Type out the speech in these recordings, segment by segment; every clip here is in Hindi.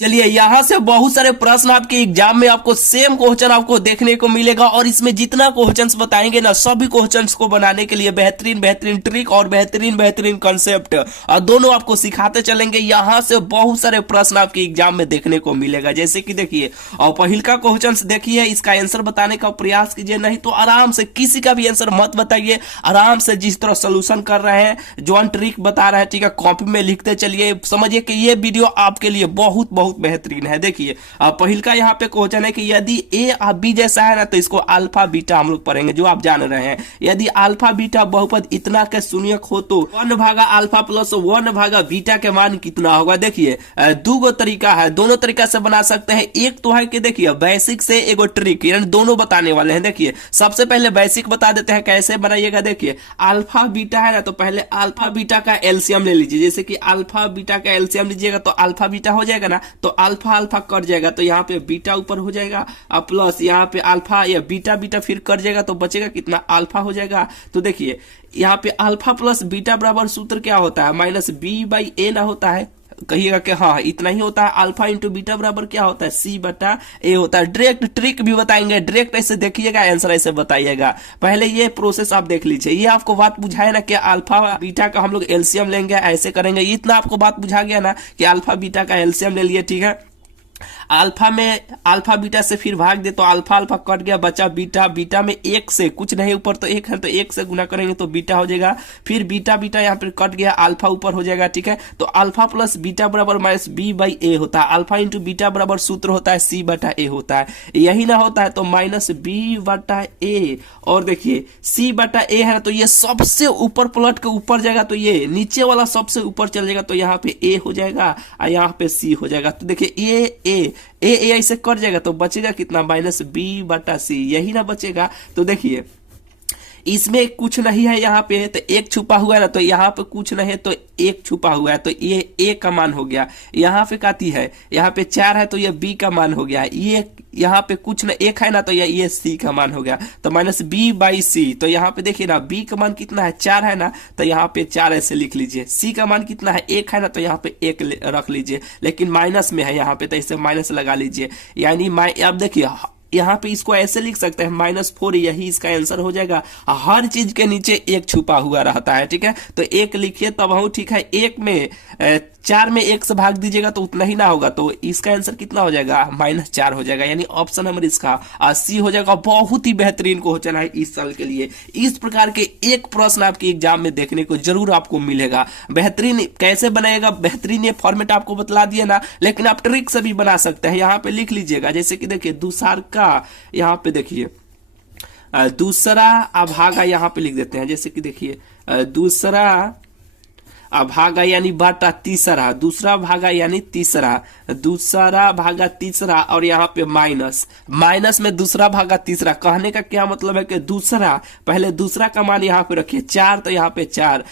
चलिए, यहाँ से बहुत सारे प्रश्न आपके एग्जाम में आपको सेम क्वेश्चन आपको देखने को मिलेगा और इसमें जितना क्वेश्चंस बताएंगे ना, सभी क्वेश्चंस को बनाने के लिए बेहतरीन बेहतरीन ट्रिक और बेहतरीन बेहतरीन कंसेप्ट और दोनों आपको सिखाते चलेंगे। यहाँ से बहुत सारे प्रश्न आपके एग्जाम में देखने को मिलेगा। जैसे कि देखिए, और पहिल का क्वेश्चन देखिए, इसका आंसर बताने का प्रयास कीजिए, नहीं तो आराम से किसी का भी आंसर मत बताइए, आराम से जिस तरह सोल्यूशन कर रहे हैं, जॉन ट्रिक बता रहे हैं, ठीक है, कॉपी में लिखते चलिए। समझिए कि ये वीडियो आपके लिए बहुत बहुत बेहतरीन है। देखिए, पहिल का यहाँ पे क्वेश्चन है कि यदि ए और बी जैसा है ना, तो इसको अल्फा बीटा हम लोग पढ़ेंगे, जो आप जान रहे हैं। यदि अल्फा बीटा बहुपद इतना के शून्यक हो तो 1 भागा अल्फा प्लस 1 भागा बीटा के मान कितना होगा। देखिए, दो गो तरीका है, दोनों तरीका से बना सकते हैं। एक तो है कि देखिए बेसिक से एगो ट्रिक, यानी दोनों बताने वाले हैं। देखिए, सबसे पहले बेसिक बता देते हैं कैसे बनाइएगा। देखिए, अल्फा बीटा है ना, तो पहले अल्फा बीटा का एलसीएम ले लीजिए। जैसे कि अल्फा बीटा का एलसीएम लीजिएगा तो अल्फा बीटा हो जाएगा ना, तो अल्फा अल्फा कट जाएगा, तो यहाँ पे बीटा ऊपर हो जाएगा और प्लस यहाँ पे अल्फा या बीटा बीटा फिर कट जाएगा, तो बचेगा कितना, अल्फा हो जाएगा। तो देखिए, यहाँ पे अल्फा प्लस बीटा बराबर सूत्र क्या होता है, माइनस बी बाई ए ना होता है। कहिएगा कि हाँ इतना ही होता है। अल्फा इंटू बीटा बराबर क्या होता है, सी बटा ए होता है। डायरेक्ट ट्रिक भी बताएंगे, डायरेक्ट ऐसे देखिएगा, आंसर ऐसे बताइएगा। पहले ये प्रोसेस आप देख लीजिए। ये आपको बात बुझाए ना कि अल्फा बीटा का हम लोग एलसीएम लेंगे, ऐसे करेंगे। इतना आपको बात बुझा गया ना कि अल्फा बीटा का एलसीएम ले लिए, ठीक है। अल्फा में अल्फा बीटा से फिर भाग दे तो अल्फा अल्फा कट गया, बचा बीटा। बीटा में एक से कुछ नहीं, ऊपर तो एक है, तो एक से गुना करेंगे तो बीटा हो जाएगा। फिर बीटा बीटा यहाँ पर कट गया, अल्फा ऊपर हो जाएगा, ठीक है। तो अल्फा प्लस बीटा बराबर माइनस बी बाई ए होता है। अल्फा इंटू बीटा बराबर सूत्र होता है सी बटा ए होता है। यही ना होता है तो माइनस बी बटा ए, और देखिए सी बटा ए है ना, तो ये सबसे ऊपर पलट के ऊपर जाएगा, तो ये नीचे वाला सबसे ऊपर चल जाएगा, तो यहाँ पे ए हो जाएगा और यहाँ पे सी हो जाएगा। तो देखिए ए ऐसे कट जाएगा, तो बचेगा कितना, माइनस बी बटा सी, यही ना बचेगा। तो देखिए, इसमें कुछ नहीं है, यहाँ पे तो एक छुपा हुआ है ना, तो यहाँ पे कुछ नहीं है तो एक छुपा हुआ है, तो ये ए का मान हो गया। यहाँ पे काती है, यहाँ पे 4 है तो ये बी का मान हो गया। ये यहाँ पे कुछ न एक है ना, तो ये सी का मान हो गया, तो माइनस बी बाई सी। तो यहाँ पे देखिए ना, बी का मान कितना है, 4 है ना, तो यहाँ पे 4 ऐसे लिख लीजिए। सी का मान कितना है, 1 है ना, तो यहाँ पे 1 रख लीजिए, लेकिन माइनस में है यहाँ पे, तो इसे माइनस लगा लीजिए। यानी अब देखिए, यहाँ पे इसको ऐसे लिख सकते हैं -4, यही इसका आंसर हो जाएगा। हर चीज के नीचे एक छुपा हुआ रहता है, ठीक है। तो एक लिखिए तब हो, ठीक है। एक में 4 में 1 से भाग दीजिएगा तो उतना ही ना होगा, तो इसका आंसर कितना हो जाएगा, -4 हो जाएगा। यानी ऑप्शन नंबर इसका सी हो जाएगा। बहुत ही बेहतरीन क्वेश्चन है इस साल के लिए। इस प्रकार के एक प्रश्न आपके एग्जाम में देखने को जरूर आपको मिलेगा। बेहतरीन कैसे बनाएगा, बेहतरीन ये फॉर्मेट आपको बतला दिया ना, लेकिन आप ट्रिक से भी बना सकते हैं। यहाँ पे लिख लीजिएगा, जैसे कि देखिए दूसर का, यहाँ पे देखिए दूसरा अभागा यहाँ पे लिख देते हैं। जैसे कि देखिए दूसरा भागा यानी बाटा तीसरा, दूसरा भागा यानी तीसरा, दूसरा भागा तीसरा, और यहाँ पे माइनस, माइनस में दूसरा भागा तीसरा। कहने का क्या मतलब है कि दूसरा, पहले दूसरा का मान यहाँ पे रखिए 4, तो यहाँ पे 4,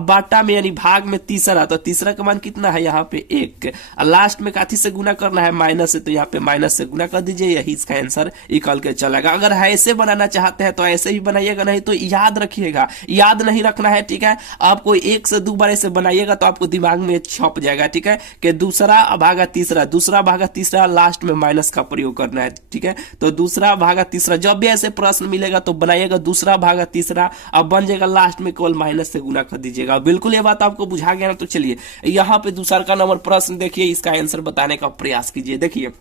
बाटा में यानी भाग में तीसरा, तो तीसरा का मान कितना है, यहाँ पे 1। लास्ट में काथी से गुना करना है, माइनस से, तो यहाँ पे माइनस से गुना कर दीजिए, यही इसका आंसर निकल के चलेगा। अगर ऐसे बनाना चाहते हैं तो ऐसे ही बनाइएगा, नहीं तो याद रखिएगा, याद नहीं रखना है, ठीक है। आपको 1 से 2 बार ऐसे बनाइएगा तो आपको दिमाग में छप जाएगा, ठीक है, कि दूसरा भागा तीसरा, दूसरा भागा तीसरा, लास्ट में माइनस का प्रयोग करना है, ठीक है। तो दूसरा भागा तीसरा, जब भी ऐसे प्रश्न मिलेगा तो बनाइएगा दूसरा भागा तीसरा, अब बन जाएगा लास्ट में केवल माइनस से गुना कर दीजिएगा। बिल्कुल ये बात आपको बुझा गया ना। तो चलिए यहाँ पे दूसरा का नंबर प्रश्न देखिए, इसका आंसर बताने का प्रयास कीजिए। देखिए,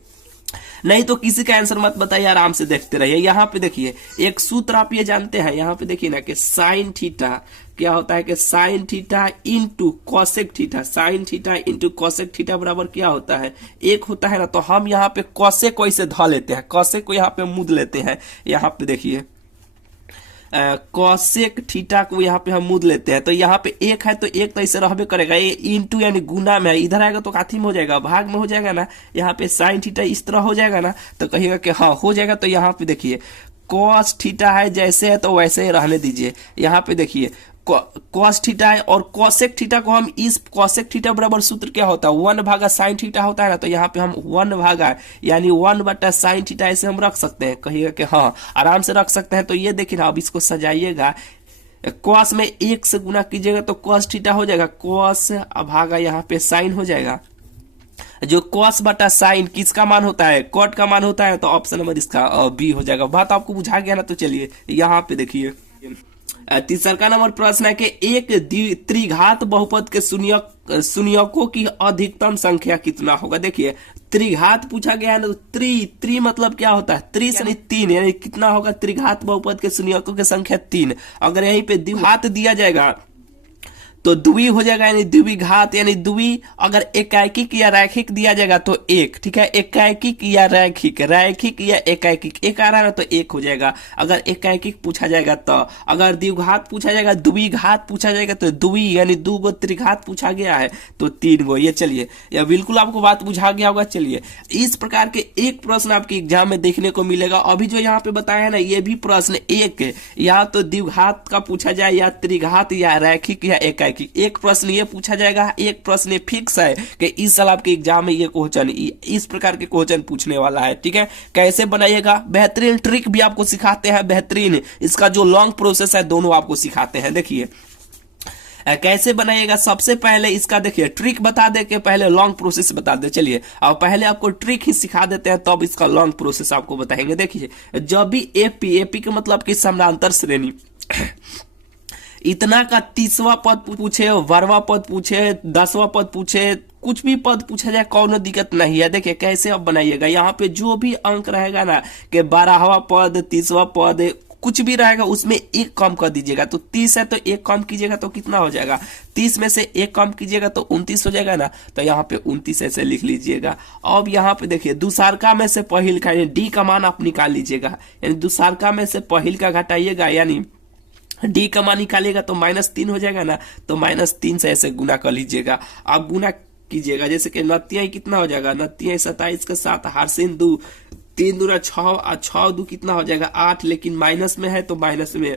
नहीं तो किसी का आंसर मत बताइए, आराम से देखते रहिए। यहाँ पे देखिए एक सूत्र आप ये जानते हैं, यहाँ पे देखिए ना कि साइन थीटा क्या होता है, कि sine theta into cosec theta, sine theta into cosec theta बराबर क्या होता है, 1 होता है ना। तो हम यहाँ पे कॉसेक को ऐसे ध लेते हैं, कॉसेक को यहाँ पे मुद लेते हैं। यहाँ पे देखिए कॉसेक थीटा को यहाँ पे हम मुद लेते हैं, तो यहाँ पे 1 है तो 1 तो ऐसे रहबे करेगा, ये इंटू यानी गुना में है, इधर आएगा तो काथी में हो जाएगा, भाग में हो जाएगा ना। यहाँ पे साइन थीटा इस तरह हो जाएगा ना, तो कहिएगा कि हाँ हो जाएगा। तो यहाँ पे देखिए कॉस थीटा है, जैसे है तो वैसे ही रहने दीजिए। यहाँ पे देखिए कॉस थीटा है, और कॉसेक थीटा को हम इस कॉसेक थीटा बराबर सूत्र क्या होता है, 1 भागा साइन थीटा होता है ना। तो यहाँ पे हम 1 भागा यानी 1 बटा साइन थीटा ऐसे हम रख सकते हैं। कहिएगा कि हाँ आराम से रख सकते हैं। तो ये देखिए ना, अब इसको सजाइएगा, कॉस में 1 से गुना कीजिएगा तो कॉस थीटा हो जाएगा, कॉस भागा यहाँ पे साइन हो जाएगा, जो कॉस बटा साइन किसका मान होता है, कॉट का मान होता है, तो ऑप्शन नंबर इसका बी हो जाएगा। बात आपको बुझा गया ना। तो चलिए यहाँ पे देखिए तीसरा नंबर प्रश्न है कि एक त्रिघात बहुपद के शून्यकों की अधिकतम संख्या कितना होगा। देखिए त्रिघात पूछा गया है ना, तो त्रि मतलब क्या होता है, त्रि से नहीं तीन, यानी कितना होगा त्रिघात बहुपद के शून्यकों की संख्या 3। अगर यहीं पे द्विघात दिया जाएगा तो द्वि हो जाएगा, यानी द्विघात यानी द्वि। अगर एकैकिक या रैखिक दिया जाएगा तो एक, ठीक है, एकैकिक या रैखिक, रैखिक या एकैकिक, एक आ रहा है ना तो एक हो जाएगा अगर एकैकिक पूछा जाएगा। तो अगर द्विघात पूछा जाएगा, द्विघात पूछा जाएगा तो द्वि यानी दो गो, त्रिघात पूछा गया है तो 3 गो। ये चलिए यह बिल्कुल आपको बात बुझा गया होगा। चलिए इस प्रकार के एक प्रश्न आपके एग्जाम में देखने को मिलेगा। अभी जो यहाँ पे बताया है ना, ये भी प्रश्न एक या तो द्विघात का पूछा जाए या त्रिघात या रैखिक या एकैकिक, एक प्रश्न ये पूछा जाएगा। एक प्रश्न ये फिक्स है कि इस साल आपके एग्जाम में ये क्वेश्चन, इस प्रकार के क्वेश्चन पूछने वाला है, ठीक है। कैसे बनाइएगा, बेहतरीन ट्रिक भी आपको सिखाते हैं, बेहतरीन इसका जो लॉन्ग प्रोसेस है दोनों आपको सिखाते हैं। देखिए कैसे बनाइएगा। सबसे पहले इसका देखिए ट्रिक बता दे के पहले लॉन्ग प्रोसेस बता दे। चलिए अब पहले आपको ट्रिक ही सिखा देते हैं, तब इसका लॉन्ग प्रोसेस आपको बताएंगे। देखिए जब भी एपी के मतलब कि समानांतर श्रेणी इतना का 30वां पद पूछे, 12वां पद पूछे, 10वां पद पूछे, कुछ भी पद पूछा जाए कोनो दिक्कत नहीं है। देखिए कैसे अब बनाइएगा। यहाँ पे जो भी अंक रहेगा ना कि 12वां पद, 30वां पद, कुछ भी रहेगा उसमें एक कम कर दीजिएगा। तो 30 है तो एक कम कीजिएगा तो कितना हो जाएगा, 30 में से एक कम कीजिएगा तो 29 हो जाएगा ना। तो यहाँ पे 29 ऐसे लिख लीजिएगा। अब यहाँ पे देखिए दुसारका में से पहिल का यानी डी का मान आप निकाल लीजिएगा, यानी दुसारका में से पहिल का घटाइएगा, यानी डी का मान निकालेगा तो -3 हो जाएगा ना। तो -3 से ऐसे गुना कर लीजिएगा। आप गुना कीजिएगा जैसे कि नतियाई कितना हो जाएगा, नतियाई 27 के साथ हारसिन 2, 3 दूना 6 और 6 2 कितना हो जाएगा 8, लेकिन माइनस में है तो माइनस में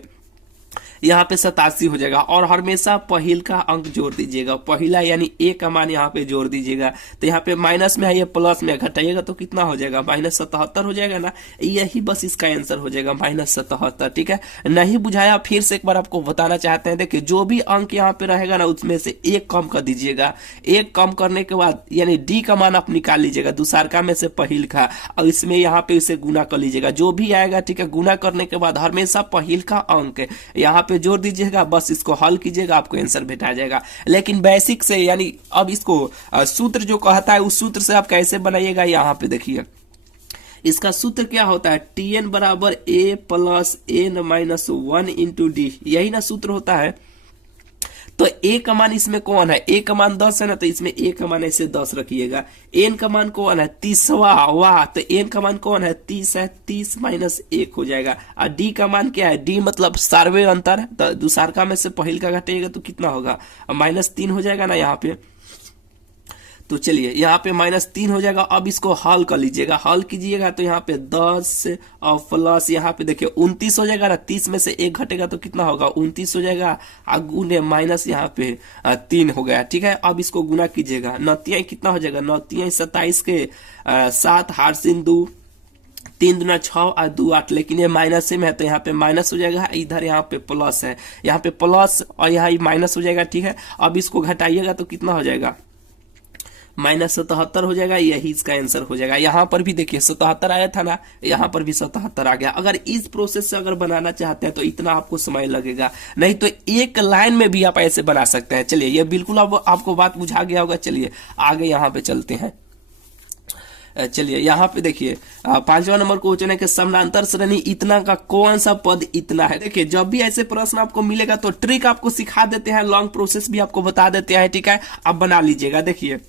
यहाँ पे 87 हो जाएगा। और हमेशा पहिल का अंक जोड़ दीजिएगा, पहिला यानी ए का मान यहाँ पे जोड़ दीजिएगा। तो यहाँ पे माइनस में है, ये प्लस में घटाइएगा तो कितना हो जाएगा -77 हो जाएगा ना। यही बस इसका आंसर हो जाएगा -77, ठीक है। नहीं बुझाया फिर से एक बार आपको बताना चाहते हैं। देखिए जो भी अंक यहाँ पे रहेगा ना उसमें से एक कम कर दीजिएगा। एक कम करने के बाद यानी डी का मान आप निकाल लीजिएगा दुसारका में से पहिल का, और इसमें यहाँ पे इसे गुना कर लीजिएगा जो भी आएगा, ठीक है। गुना करने के बाद हमेशा पहिल का अंक यहाँ पे जोड़ दीजिएगा, बस इसको हल कीजिएगा, आपको आंसर भेटा जाएगा। लेकिन बेसिक से यानी अब इसको सूत्र जो कहता है उस सूत्र से आप कैसे बनाइएगा। यहाँ पे देखिए इसका सूत्र क्या होता है, Tn बराबर a plus n-1 into D, यही ना सूत्र होता है। तो ए का मान इसमें कौन है, ए का मान 10 है ना, तो इसमें ए का मान ऐसे 10 रखिएगा। एन का मान कौन है 30वां, वाह, तो एन का मान कौन है 30 है, 30 माइनस 1 हो जाएगा। और डी का मान क्या है, डी मतलब सार्वय अंतर, तो दुसारका में से पहिल का घटाइएगा तो कितना होगा -3 हो जाएगा ना यहाँ पे। तो चलिए यहाँ पे -3 हो जाएगा। अब इसको हल कर लीजिएगा, हल कीजिएगा तो यहाँ पे 10 और प्लस यहाँ पे देखिए 29 हो जाएगा ना। 30 में से 1 घटेगा तो कितना होगा 29 हो जाएगा, और गुने माइनस यहाँ पे 3 हो गया, ठीक है। अब इसको गुना कीजिएगा, नतियाई कितना हो जाएगा, नतियाई 27 के 7 हारसिन 2, 3 दूना 6 और 2 8, लेकिन ये माइनस में है तो यहाँ पे माइनस हो जाएगा, इधर यहाँ पे प्लस है, यहाँ पे प्लस और यहाँ माइनस हो जाएगा, ठीक है। अब इसको घटाइएगा तो कितना हो जाएगा -77 हो जाएगा, यही इसका आंसर हो जाएगा। यहाँ पर भी देखिए 77 आया था ना, यहाँ पर भी 77 आ गया। अगर इस प्रोसेस से अगर बनाना चाहते हैं तो इतना आपको समय लगेगा, नहीं तो एक लाइन में भी आप ऐसे बना सकते हैं। चलिए ये बिल्कुल अब आपको बात बुझा गया होगा। चलिए आगे यहाँ पे चलते हैं। चलिए यहाँ पे देखिए 5वां नंबर क्वेश्चन है कि समानांतर श्रेणी इतना का कौन सा पद इतना है। देखिए जब भी ऐसे प्रश्न आपको मिलेगा तो ट्रिक आपको सिखा देते हैं, लॉन्ग प्रोसेस भी आपको बता देते हैं, ठीक है। अब बना लीजिएगा। देखिए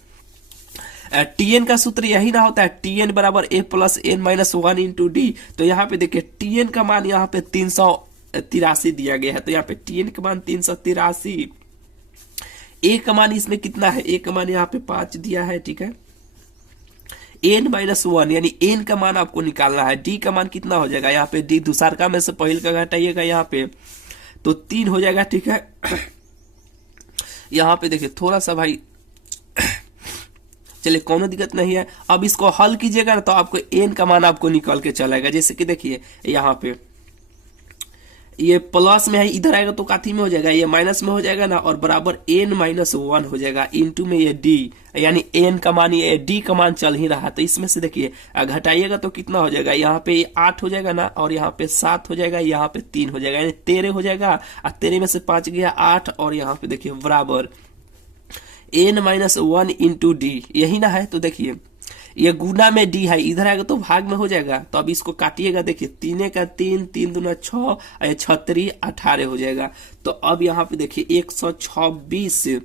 Tn का सूत्र यही ना होता है, Tn बराबर a plus n-1 into D. तो यहाँ पे देखिए Tn का मान यहाँ पे 383 दिया गया है, तो यहाँ पे Tn का मान 383, a का मान इसमें कितना है, a का मान यहाँ पे 5 दिया है, ठीक है। n-1 यानी n का मान आपको निकालना है, d का मान कितना हो जाएगा, यहाँ पे d दुसारका में से पहिल का घटाइएगा यहाँ पे तो 3 हो जाएगा, ठीक है। यहाँ पे देखिए थोड़ा सा भाई चलिए कोनो दिक्कत नहीं है। अब इसको हल कीजिएगा ना तो आपको n का मान आपको निकल के चलेगा। जैसे कि देखिए यहाँ पे ये प्लस में है, इधर आएगा तो काथी में हो जाएगा, ये माइनस में हो जाएगा ना, और बराबर n-1 हो जाएगा इनटू में ये d, यानी n का मान, ये d का मान चल ही रहा। तो इसमें से देखिए घटाइएगा तो कितना हो जाएगा, यहाँ पे 8 हो जाएगा ना, और यहाँ पे 7 हो जाएगा, यहाँ पे 3 हो जाएगा, यानी 13 हो जाएगा। और 13 में से 5 गया 8, और यहाँ पे देखिए बराबर n-1 इंटू डी, यही ना है। तो देखिए ये गुना में डी है, इधर आएगा तो भाग में हो जाएगा। तो अब इसको काटिएगा, देखिए 3 का 3, 3 दूना 6, 36 18 हो जाएगा। तो अब यहाँ पे देखिए 126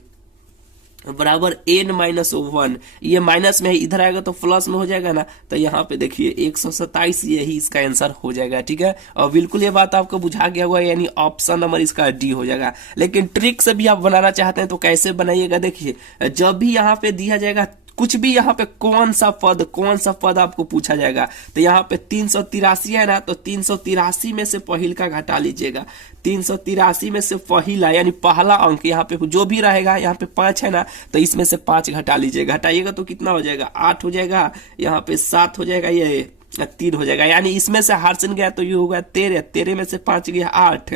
बराबर n-1, ये माइनस में है, इधर आएगा तो प्लस में हो जाएगा ना। तो यहाँ पे देखिए 127, यही इसका आंसर हो जाएगा। ठीक है, और बिल्कुल ये बात आपको बुझा गया हुआ, यानी ऑप्शन नंबर इसका डी हो जाएगा। लेकिन ट्रिक से भी आप बनाना चाहते हैं तो कैसे बनाइएगा, देखिए जब भी यहाँ पे दिया जाएगा कुछ भी, यहाँ पे कौन सा पद आपको पूछा जाएगा, तो यहाँ पे 383 है ना, तो 383 में से पहिल का घटा लीजिएगा। 383 में से पहिला यानी पहला अंक यहाँ पे जो भी रहेगा, यहाँ पे 5 है ना, तो इसमें से 5 घटा लीजिएगा। घटाइएगा तो कितना हो जाएगा, 8 हो जाएगा, यहाँ पे 7 हो जाएगा, ये 3 हो जाएगा, यानी इसमें से हार्सन गया तो ये होगा 13, 13 में से 5 गया 8,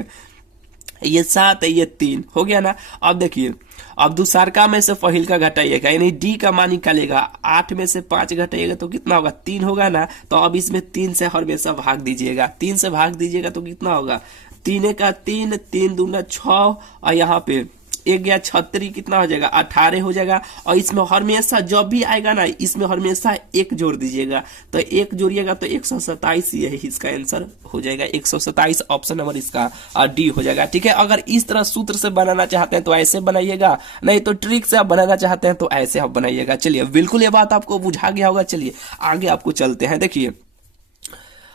ये 7 है, ये 3 हो गया ना। अब देखिए अब दूसरका में से पहिल का घटाइएगा, यानी डी का मान निकालेगा। 8 में से 5 घटाइएगा तो कितना होगा, 3 होगा ना। तो अब इसमें 3 से हमेशा भाग दीजिएगा, 3 से भाग दीजिएगा तो कितना होगा, 3 का 3, 3 दूना 6, और यहाँ पे 1 गया 36, कितना हो जाएगा 18 हो जाएगा। और इसमें हमेशा जब भी आएगा ना, इसमें हमेशा 1 जोड़ दीजिएगा। तो 1 जोड़िएगा तो 127, यही इसका आंसर हो जाएगा। 127 ऑप्शन नंबर इसका डी हो जाएगा। ठीक है, अगर इस तरह सूत्र से बनाना चाहते हैं तो ऐसे बनाइएगा, नहीं तो ट्रिक से आप बनाना चाहते हैं तो ऐसे आप बनाइएगा। चलिए बिल्कुल ये बात आपको बुझा गया होगा। चलिए आगे आपको चलते हैं। देखिए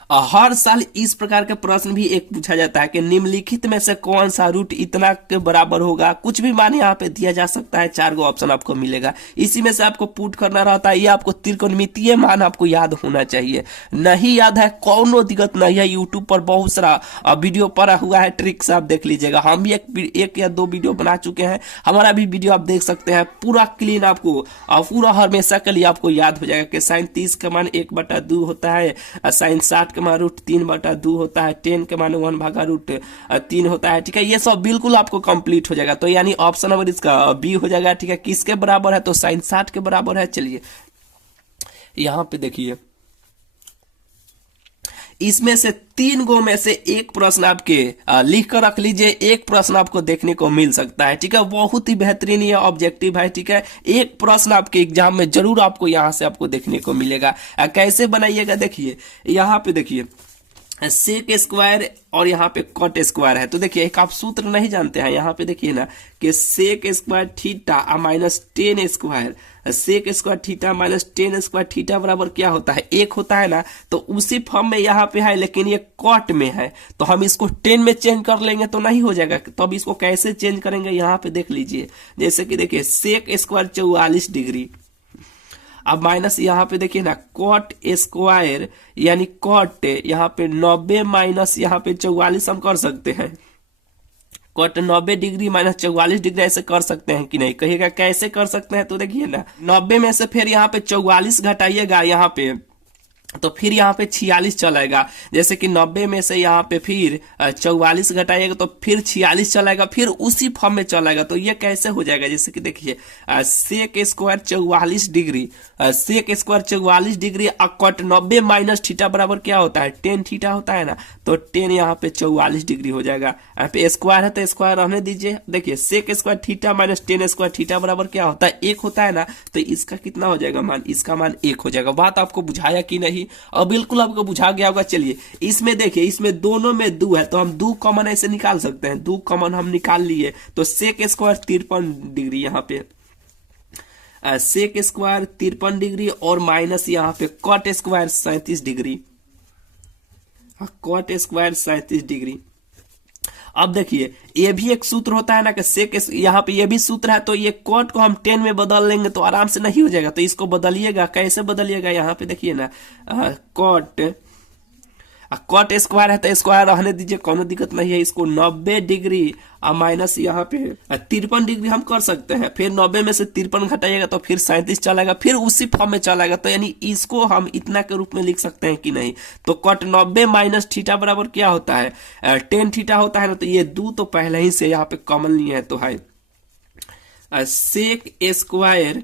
हर साल इस प्रकार के प्रश्न भी एक पूछा जाता है कि निम्नलिखित में से कौन सा रूट इतना के बराबर होगा। कुछ भी मान यहाँ पे दिया जा सकता है, 4 ऑप्शन आपको मिलेगा, इसी में से आपको पुट करना रहता है। ये आपको त्रिकोणमितीय मान आपको याद होना चाहिए। नहीं याद है कौनो दिक्कत नहीं है, यूट्यूब पर बहुत सारा वीडियो पड़ा हुआ है, ट्रिक से आप देख लीजिएगा। हम भी एक या 2 वीडियो बना चुके हैं, हमारा भी वीडियो आप देख सकते हैं, पूरा क्लीन आपको पूरा हमेशा के लिए आपको याद हो जाएगा कि साइन 30 का मान 1/2 होता है, साइन 60 के मान रूट 3/2 होता है, 10 के मान 1/√3 होता है। ठीक है, ये सब बिल्कुल आपको कंप्लीट हो जाएगा। तो यानी ऑप्शन नंबर इसका बी हो जाएगा। ठीक है, किसके बराबर है, तो साइन 60 के बराबर है। चलिए यहां पे देखिए, इसमें से 3 गो में से एक प्रश्न आपके लिख कर रख लीजिए, एक प्रश्न आपको देखने को मिल सकता है। ठीक है, बहुत ही बेहतरीन ये ऑब्जेक्टिव है। ठीक है, एक प्रश्न आपके एग्जाम में जरूर आपको यहां से आपको देखने को मिलेगा। कैसे बनाइएगा, देखिए यहां पे देखिए सेक स्क्वायर और यहाँ पे कॉट स्क्वायर है। तो देखिए एक आप सूत्र नहीं जानते हैं, यहाँ पे देखिए ना कि sec square theta minus 10 square, sec square theta minus 10 square theta बराबर क्या होता है, 1 होता है ना। तो उसी फॉर्म में यहाँ पे है, लेकिन ये कॉट में है, तो हम इसको 10 में चेंज कर लेंगे तो नहीं हो जाएगा। तो अब इसको कैसे चेंज करेंगे, यहाँ पे देख लीजिए। जैसे कि देखिए सेक स्क्वायर 44 डिग्री, अब माइनस यहाँ पे देखिए ना कॉट स्क्वायर यानी कॉट यहाँ पे 90 माइनस यहाँ पे 44 हम कर सकते हैं। कॉट 90 डिग्री माइनस 44 डिग्री ऐसे कर सकते हैं कि नहीं, कहिएगा कैसे कर सकते हैं। तो देखिए ना 90 में से फिर यहाँ पे 44 घटाइएगा यहाँ पे, तो फिर यहाँ पे 46 चलेगा। जैसे कि 90 में से यहाँ पे फिर 44 घटाइएगा तो फिर 46 चलेगा, फिर उसी फॉर्म में चलेगा। तो ये कैसे हो जाएगा, जैसे कि देखिए sec square 44 degree, sec square 44 degree cot 90 minus theta बराबर क्या होता है, 10 थीटा होता है ना। तो 10 यहाँ पे 44 डिग्री हो जाएगा। यहाँ पे स्क्वायर है तो स्क्वायर रहने दीजिए। देखिए sec square theta minus 10 square theta बराबर क्या होता है, 1 होता है ना। तो इसका कितना हो जाएगा मान, इसका मान 1 हो जाएगा। बात आपको बुझाया कि नहीं, और बिल्कुल आपको बुझा गया होगा। चलिए इसमें देखिए, इसमें दोनों में 2 है तो हम 2 कॉमन ऐसे निकाल सकते हैं, 2 कॉमन हम निकाल लिए। तो सेक स्क्वायर 53 डिग्री, यहाँ पे सेक स्क्वायर 53 डिग्री और माइनस यहाँ पे cot square 37 degree, cot square 37 degree. अब देखिए ये भी एक सूत्र होता है ना कि सेक, यहाँ पे ये भी सूत्र है। तो ये कॉट को हम 10 में बदल लेंगे तो आराम से नहीं हो जाएगा। तो इसको बदलिएगा, कैसे बदलिएगा, यहाँ पे देखिए ना कॉट कॉट स्क्वायर है तो स्क्वायर रहने दीजिए, कोनो दिक्कत नहीं है। इसको 90 डिग्री और माइनस यहाँ पे 53 डिग्री हम कर सकते हैं। फिर 90 में से 53 घटाइएगा तो फिर 37 चलेगा, फिर उसी फॉर्म में चलेगा। तो यानी इसको हम इतना के रूप में लिख सकते हैं कि नहीं। तो कॉट 90 माइनस थीटा बराबर क्या होता है, टेन थीटा होता है ना। तो ये 2 तो पहले ही से यहाँ पे कॉमन लिए है, तो है सेक स्क्वायर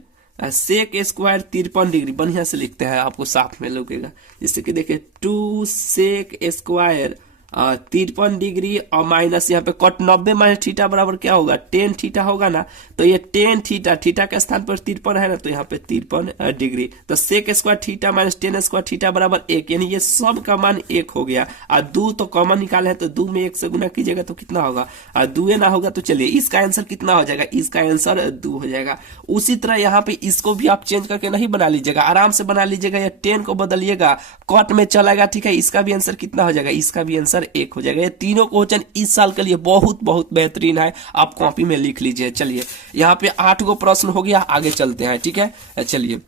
53 डिग्री। बढ़िया से लिखते हैं, आपको साफ में लगेगा। जैसे कि देखिए 2 सेक स्क्वायर 53 डिग्री और माइनस यहाँ पे कॉट 90 माइनस थीटा बराबर क्या होगा, 10 थीटा होगा ना। तो ये 10 थीटा, थीटा के स्थान पर 53 है ना, तो यहाँ पे 53 डिग्री। तो sec square theta minus 10 square theta बराबर 1, यानी ये सब का मान 1 हो गया। और 2 तो कॉमन निकाले हैं, तो 2 में 1 से गुना कीजिएगा तो कितना होगा, और 2 ना होगा तो चलिए इसका आंसर कितना हो जाएगा, इसका आंसर 2 हो जाएगा। उसी तरह यहाँ पे इसको भी आप चेंज करके नहीं बना लीजिएगा, आराम से बना लीजिएगा। या 10 को बदलिएगा, कॉट में चलेगा, ठीक है। इसका भी आंसर कितना हो जाएगा, इसका भी आंसर 1 हो जाएगा। ये तीनों क्वेश्चन इस साल के लिए बहुत बहुत बेहतरीन है, आप कॉपी में लिख लीजिए। चलिए यहाँ पे 8 गो प्रश्न हो गया, आगे चलते हैं, ठीक है। चलिए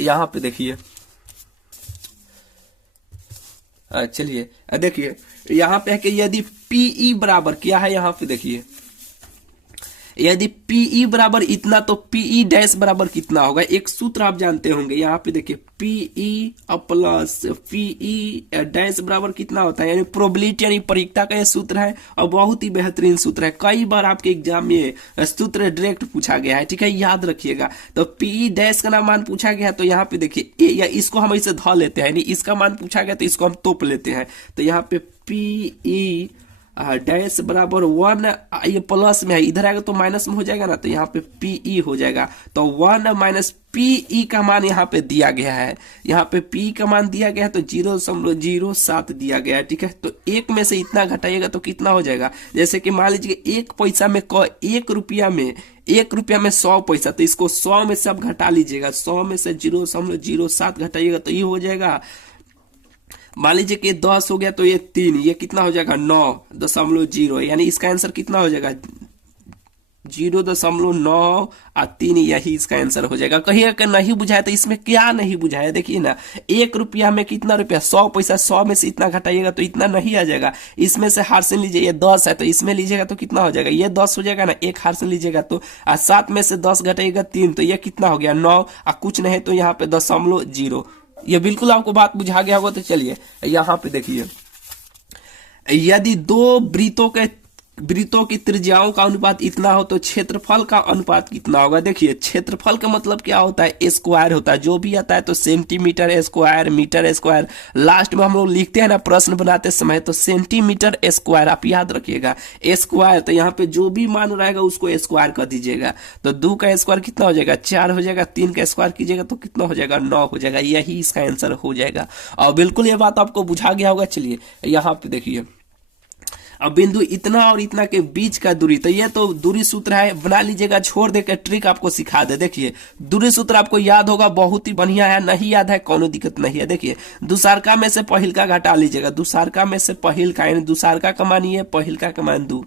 यहाँ पे देखिए, चलिए देखिए यहाँ पे है कि यदि पीई बराबर क्या है, यहाँ पे देखिए यदि पीई बराबर इतना तो पीई डैश बराबर कितना होगा। एक सूत्र आप जानते होंगे, यहाँ पे देखिए पीई प्लस पीई डैश बराबर कितना होता है, यानी प्रोबेबिलिटी यानी परिकता का यह सूत्र है और बहुत ही बेहतरीन सूत्र है। कई बार आपके एग्जाम में सूत्र डायरेक्ट पूछा गया है, ठीक है, याद रखिएगा। तो पीई डैश का मान पूछा गया, तो यहाँ पे देखिए या इसको हम ऐसे ध लेते हैं, यानी इसका मान पूछा गया तो इसको हम तोप लेते हैं। तो यहाँ पे पीई डैश बराबर 1, ये प्लस में है, इधर आएगा तो माइनस में हो जाएगा ना, तो यहाँ पे पीई हो जाएगा। तो 1 माइनस पीई का मान यहाँ पे दिया गया है, यहाँ पे पी का मान दिया गया है तो 0.07 दिया गया है, ठीक है। तो 1 में से इतना घटाइएगा तो कितना हो जाएगा। जैसे कि मान लीजिए 1 पैसा में 1 रुपया में 100 पैसा, तो इसको 100 में सब घटा लीजिएगा, 100 में से 0.07 घटाइएगा तो ये हो जाएगा। मान लीजिए कि 10 हो गया तो ये 3, ये कितना हो जाएगा 9.0, यानी इसका आंसर कितना हो जाएगा 0.9 यही इसका आंसर हो जाएगा। कहिएगा कि नहीं बुझाया, तो इसमें क्या नहीं बुझाया, देखिए ना 1 रुपया में कितना रुपया 100 पैसा, 100 में से इतना घटाइएगा तो इतना नहीं आ जाएगा। इसमें से हार से लीजिए, ये 10 है तो इसमें लीजिएगा तो कितना हो जाएगा, ये 10 हो जाएगा ना, 1 हार से लीजिएगा तो 7 में से 10 घटाइएगा 3, तो ये कितना हो गया 9, और कुछ नहीं तो यहाँ पे 0.0। ये बिल्कुल आपको बात बुझा गया होगा। तो चलिए यहाँ पे देखिए, यदि 2 वृत्तों की त्रिज्याओं का अनुपात इतना हो तो क्षेत्रफल का अनुपात कितना होगा। देखिए क्षेत्रफल का मतलब क्या होता है, स्क्वायर होता है। जो भी आता है तो centimetre square, metre square, last में हम लोग लिखते हैं ना प्रश्न बनाते समय, तो सेंटीमीटर स्क्वायर आप याद रखिएगा, स्क्वायर। तो यहाँ पे जो भी मान रहेगा उसको स्क्वायर कर दीजिएगा। तो 2 का स्क्वायर कितना हो जाएगा 4 हो जाएगा, 3 का स्क्वायर कीजिएगा तो कितना हो जाएगा 9 हो जाएगा, यही इसका आंसर हो जाएगा। और बिल्कुल ये बात आपको बुझा गया होगा। चलिए यहाँ पे देखिए, अब बिंदु इतना और इतना के बीच का दूरी, तो ये तो दूरी सूत्र है, बना लीजिएगा। छोड़ दे के ट्रिक आपको सिखा दे। देखिए दूरी सूत्र आपको याद होगा, बहुत ही बढ़िया है, नहीं याद है कोनो दिक्कत नहीं है। देखिए दुसारका में से पहिलका घटा लीजिएगा, दुसारका में से पहिलका, यानी दुसारका का मान ये, पहिलका का मान 2।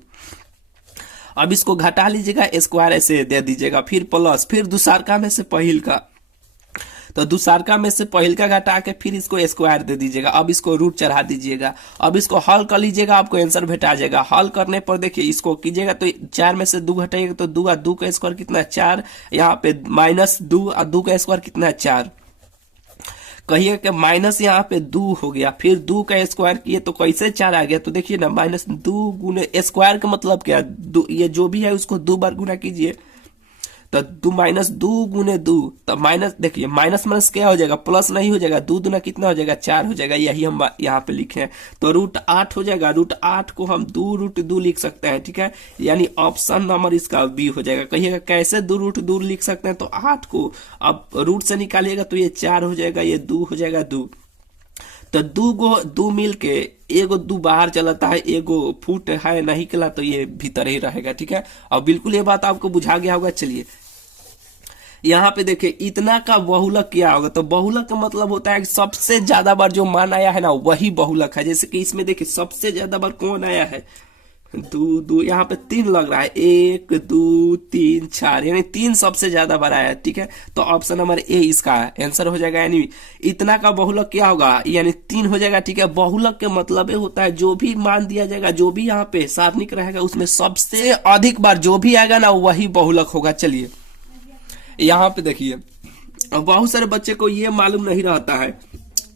अब इसको घटा लीजिएगा, स्क्वायर ऐसे दे दीजिएगा, फिर प्लस, फिर दुसारका में से पहिलका, तो दुसारका में से पहिलका घटा के फिर इसको स्क्वायर दे दीजिएगा। अब इसको रूट चढ़ा दीजिएगा, अब इसको हल कर लीजिएगा, आपको आंसर भेटा जाएगा। हल करने पर देखिए इसको कीजिएगा तो 4 में से 2 घटाइएगा तो 2, 2 का स्क्वायर कितना 4, यहाँ पे -2 और 2 का स्क्वायर कितना है 4। कहिए कि माइनस यहाँ पे 2 हो गया, फिर 2 का स्क्वायर किए तो कैसे 4 आ गया। तो देखिए ना -2 गुने स्क्वायर का मतलब क्या, ये जो भी है उसको 2 बार गुना कीजिए, तो -2 गुने 2, तो माइनस, देखिए माइनस माइनस क्या हो जाएगा, प्लस नहीं हो जाएगा, 2 दूना कितना हो जाएगा 4 हो जाएगा, यही हम यहाँ पे लिखे हैं। तो √8 हो जाएगा, √8 को हम 2√2 लिख सकते हैं, ठीक है, यानी ऑप्शन नंबर इसका बी हो जाएगा। कहिएगा कैसे 2√2 लिख सकते हैं, तो 8 को अब रूट से निकालिएगा तो ये 4 हो जाएगा, ये 2 हो जाएगा 2, तो 2 मिल के एगो 2 बाहर चलाता है, एगो फुट है नहीं निकला तो ये भीतर ही रहेगा, ठीक है। और बिल्कुल ये बात आपको बुझा गया होगा। चलिए यहाँ पे देखिए इतना का बहुलक क्या होगा, तो बहुलक का मतलब होता है कि सबसे ज्यादा बार जो मान आया है ना वही बहुलक है। जैसे कि इसमें देखिए सबसे ज्यादा बार कौन आया है, दो दो, यहाँ पे 3 लग रहा है, 1 2 3 4, यानी 3 सबसे ज्यादा बड़ा है। ठीक है, तो ऑप्शन नंबर ए इसका आंसर हो जाएगा। यानी इतना का बहुलक क्या होगा, यानी 3 हो जाएगा। ठीक है, बहुलक के मतलब ये होता है जो भी मान दिया जाएगा, जो भी यहाँ पे सारणिक रहेगा उसमें सबसे अधिक बार जो भी आएगा ना वही बहुलक होगा। चलिए यहाँ पे देखिए, बहुत सारे बच्चे को ये मालूम नहीं रहता है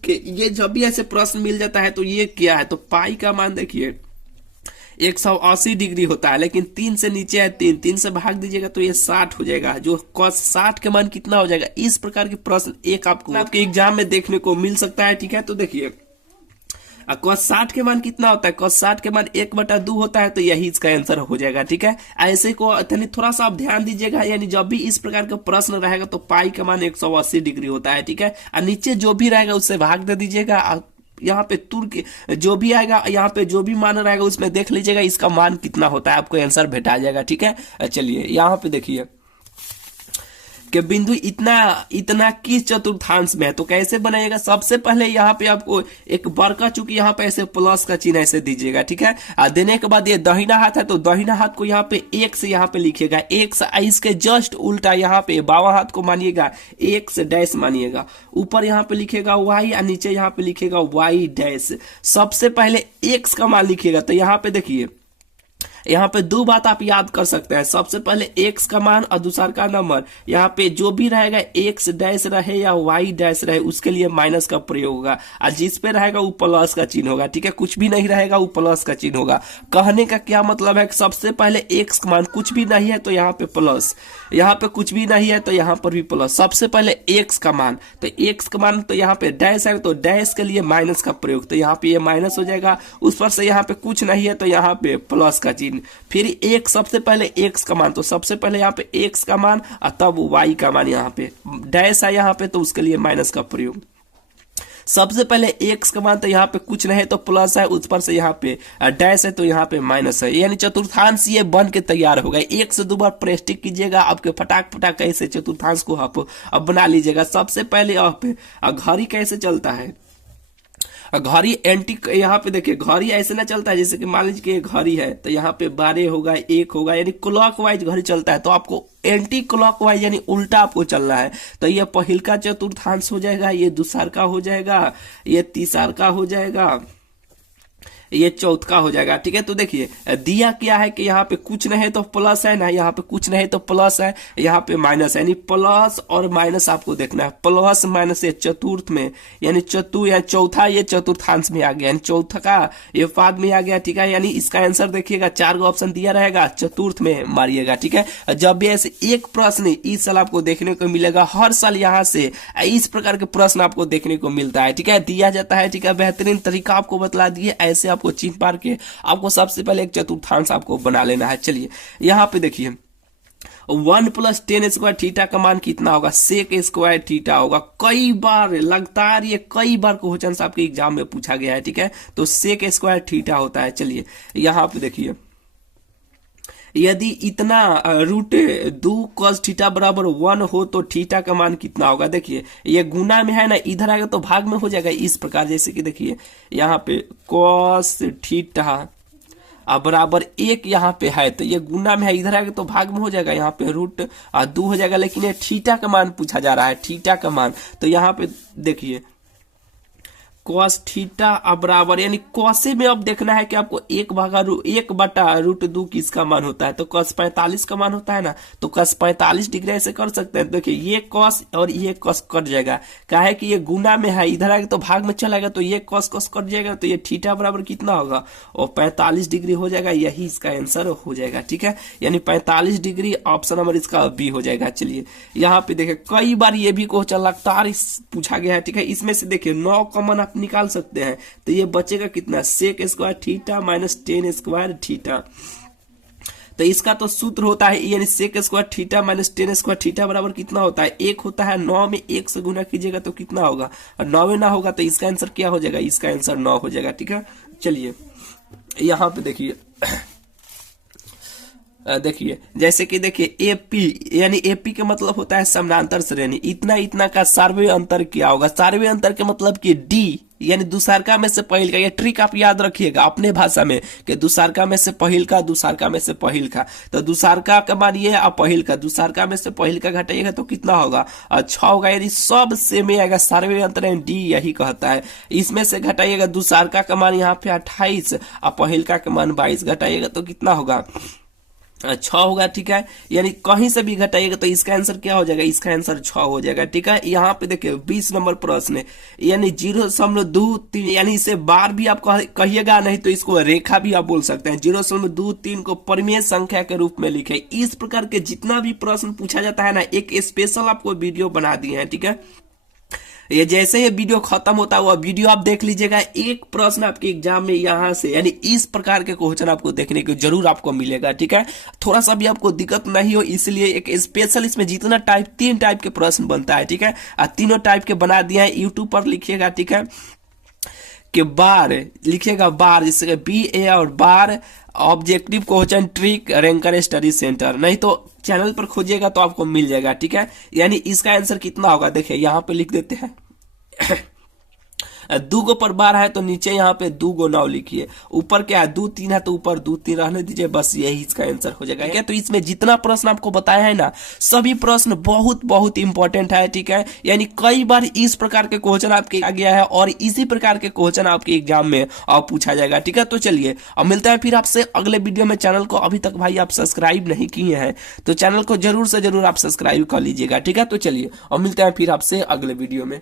कि ये जब भी ऐसे प्रश्न मिल जाता है तो ये क्या है। तो पाई का मान देखिए 180 डिग्री होता है, लेकिन 3 से नीचे है 3 से भाग दीजिएगा तो ये 60 हो जाएगा। जो cos 60 के मान कितना हो जाएगा। इस प्रकार के प्रश्न एक आपको आपके एग्जाम में देखने को मिल सकता है। ठीक है, तो देखिए cos 60 के मान कितना होता है, cos 60 के मान 1/2 होता है, तो यही इसका आंसर हो जाएगा। ठीक है, ऐसे को थोड़ा सा आप ध्यान दीजिएगा, यानी जब भी इस प्रकार का प्रश्न रहेगा तो पाई का मान 180 डिग्री होता है। ठीक है, और नीचे जो भी रहेगा उससे भाग दे दीजिएगा। यहाँ पे तुर के जो भी आएगा, यहाँ पे जो भी मान रहेगा उसमें देख लीजिएगा इसका मान कितना होता है, आपको आंसर भेटा जाएगा। ठीक है, चलिए यहाँ पे देखिए कि बिंदु इतना इतना किस चतुर्थांश में है, तो कैसे बनाइएगा। सबसे पहले यहाँ पे आपको एक बड़का, चूंकि यहाँ पे ऐसे प्लस का चिन्ह ऐसे दीजिएगा। ठीक है, देने के बाद ये दाहिना हाथ है तो दाहिना हाथ को यहाँ पे 1 से यहाँ पे लिखिएगा, 1 से इसके जस्ट उल्टा यहाँ पे बावां हाथ को मानिएगा 1 से डैश मानिएगा, ऊपर यहाँ पे लिखेगा y और नीचे यहाँ पे लिखेगा y डैश। सबसे पहले x का मान लिखिएगा, तो यहाँ पे देखिए यहाँ पे 2 बात आप याद कर सकते हैं। सबसे पहले x का मान और दूसरा का नंबर, यहाँ पे जो भी रहेगा x डैश रहे या y डैश रहे उसके लिए माइनस का प्रयोग होगा, और जिस पे रहेगा वो प्लस का चिन्ह होगा। ठीक है, कुछ भी नहीं रहेगा वो प्लस का चिन्ह होगा। कहने का क्या मतलब है, सबसे पहले x का मान कुछ भी नहीं है तो यहाँ पे प्लस, यहाँ पे कुछ भी नहीं है तो यहाँ पर भी प्लस। सबसे पहले x का मान, तो x का मान तो यहाँ पे डैश है तो डैश के लिए माइनस का प्रयोग, तो यहाँ पे ये माइनस हो जाएगा। उस पर से यहाँ पे कुछ नहीं है तो यहाँ पे प्लस का चिन्ह। फिर एक सबसे पहले x का मान, तो सबसे पहले यहाँ पे x का मान और तब y का मान, यहाँ पे डैश है यहाँ पे तो उसके लिए माइनस का प्रयोग। सबसे पहले x का मान, तो यहाँ पे कुछ नहीं तो प्लस है, उस पर से यहाँ पे डैश है तो यहाँ पे माइनस है, यानी चतुर्थांश ये बन के तैयार होगा। 1 से 2 बार प्रैक्टिस कीजिएगा, आपके फटाक फटाक ऐसे चतुर्थांश को आप अब बना लीजिएगा। सबसे पहले आप घड़ी कैसे चलता है, घड़ी एंटी, यहाँ पे देखिए घड़ी ऐसे ना चलता है जैसे कि मान लीजिए कि घड़ी है तो यहाँ पे 12 होगा 1 होगा, यानी क्लॉक वाइज घड़ी चलता है, तो आपको एंटी क्लॉक वाइज यानी उल्टा आपको चलना है। तो ये पहिल का चतुर्थांश हो जाएगा, ये दूसरा का हो जाएगा, ये तीसरा का हो जाएगा, ये चौथ का हो जाएगा। ठीक है, तो देखिए दिया क्या है कि यहाँ पे कुछ नहीं तो प्लस है ना, यहाँ पे कुछ नहीं तो प्लस है, यहाँ पे माइनस है, यानी प्लस और माइनस आपको देखना है। प्लस माइनस ये चतुर्थ में, यानी या चौथा ये चतुर्थांश में आ गया, यानी चौथा का ये पाद में आ गया। ठीक है, यानी इसका आंसर देखिएगा 4 गो ऑप्शन दिया रहेगा, चतुर्थ में मारिएगा। ठीक है, जब भी ऐसे एक प्रश्न इस साल आपको देखने को मिलेगा, हर साल यहाँ से इस प्रकार के प्रश्न आपको देखने को मिलता है। ठीक है, दिया जाता है। ठीक है, बेहतरीन तरीका आपको बतला दिए, ऐसे आपको चिन्ह पार के आपको सबसे पहले एक चतुर्थांश आपको बना लेना है। चलिए यहाँ पे देखिए 1 + tan स्क्वायर थीटा का मान कितना होगा, sec स्क्वायर थीटा होगा। कई बार लगातार ये कई बार क्वेश्चन आपके एग्जाम में पूछा गया है। ठीक है, तो sec स्क्वायर थीटा होता है। चलिए यहाँ पे देखिए, यदि इतना √2 cos थीटा बराबर 1 हो तो थीटा का मान कितना होगा। देखिए ये गुना में है ना, इधर आएगा तो भाग में हो जाएगा इस प्रकार, जैसे कि देखिए यहाँ पे cos थीटा बराबर 1 यहाँ पे है तो ये गुना में है, इधर आएगा तो भाग में हो जाएगा, यहाँ पे √2 हो जाएगा। लेकिन ये थीटा का मान पूछा जा रहा है, थीटा का मान, तो यहाँ पे देखिए cos थीटा बराबर, यानी कौसे में अब देखना है कि आपको 1/√2 किसका मान होता है, तो cos 45 का मान होता है ना, तो cos 45 डिग्री ऐसे कर सकते हैं। देखिए ये cos और ये cos कट जाएगा, क्या है कि ये गुना में है, इधर आएगा तो भाग में चला गया तो ये cos कट जाएगा, तो ये थीटा बराबर कितना होगा और 45 डिग्री हो जाएगा, यही इसका आंसर हो जाएगा। ठीक है, यानी 45 डिग्री ऑप्शन नंबर इसका बी हो जाएगा। चलिए यहाँ पे देखिए कई बार ये भी क्वेश्चन लगातार पूछा गया है। ठीक है, इसमें से देखिए 9 कॉमन आप निकाल सकते हैं, तो ये बचेगा कितना, sec square theta minus tan square theta. तो इसका तो सूत्र होता है, यानी sec square theta minus tan square theta बराबर कितना होता है, 1 होता है। 9 में 1 से गुना कीजिएगा तो कितना होगा, और 9 में ना होगा तो इसका आंसर क्या हो जाएगा, इसका आंसर 9 हो जाएगा। ठीक है, चलिए यहाँ पे देखिए देखिए जैसे कि देखिए एपी, यानी एपी का मतलब होता है समानांतर श्रेणी, इतना इतना का सार्वय अंतर क्या होगा, सार्वय अंतर के मतलब कि डी, यानी दुसारका में से पहिल का। ये ट्रिक आप याद रखिएगा अपने भाषा में कि दुसारका में से पहिल का, दुसारका में से पहिल का। तो दुसारका का मानिए और पहिल का, दुसारका में से पहिल का घटाइएगा तो कितना होगा 6 होगा। यानी सब सेम ही आएगा, सर्वे अंतर डी यही कहता है। इसमें से घटाइएगा दुसारका का मान यहाँ पे 28 और पहिलका का मान 22, घटाइएगा तो कितना होगा 6 होगा। ठीक है, यानी कहीं से भी घटाइएगा तो इसका आंसर क्या हो जाएगा, इसका आंसर 6 हो जाएगा। ठीक है, यहाँ पे देखिए 20 नंबर प्रश्न यानी 0.23, यानी इसे बार भी आप कहिएगा, नहीं तो इसको रेखा भी आप बोल सकते हैं। 0.23 को परिमेय संख्या के रूप में लिखे। इस प्रकार के जितना भी प्रश्न पूछा जाता है ना, एक स्पेशल आपको वीडियो बना दिए हैं। ठीक है, ये जैसे ये वीडियो खत्म होता हुआ वीडियो आप देख लीजिएगा, एक प्रश्न आपके एग्जाम में यहां से यानी इस प्रकार के क्वेश्चन आपको देखने को जरूर आपको मिलेगा। ठीक है, थोड़ा सा भी आपको दिक्कत नहीं हो इसलिए एक स्पेशल इसमें जितना टाइप 3 टाइप के प्रश्न बनता है। ठीक है, तीनों टाइप के बना दिया है, यूट्यूब पर लिखिएगा। ठीक है, कि बार लिखिएगा, बार जैसे BA और बार objective question trick ranker study centre, नहीं तो चैनल पर खोजिएगा तो आपको मिल जाएगा। ठीक है, यानी इसका आंसर कितना होगा देखिए यहाँ पे लिख देते हैं 2 गो पर बार है तो नीचे यहाँ पे 2 गो 9 लिखिए, ऊपर क्या है 2 3 है तो ऊपर 2 3 रहने दीजिए, बस यही इसका आंसर हो जाएगा। ठीक है, तो इसमें जितना प्रश्न आपको बताया है ना, सभी प्रश्न बहुत बहुत इंपॉर्टेंट है। ठीक है, यानी कई बार इस प्रकार के क्वेश्चन आपके आ गया है और इसी प्रकार के क्वेश्चन आपके एग्जाम में पूछा जाएगा। ठीक है, तो चलिए अब मिलता है फिर आपसे अगले वीडियो में। चैनल को अभी तक भाई आप सब्सक्राइब नहीं किए हैं तो चैनल को जरूर से जरूर आप सब्सक्राइब कर लीजिएगा। ठीक है, तो चलिए अब मिलते हैं फिर आपसे अगले वीडियो में।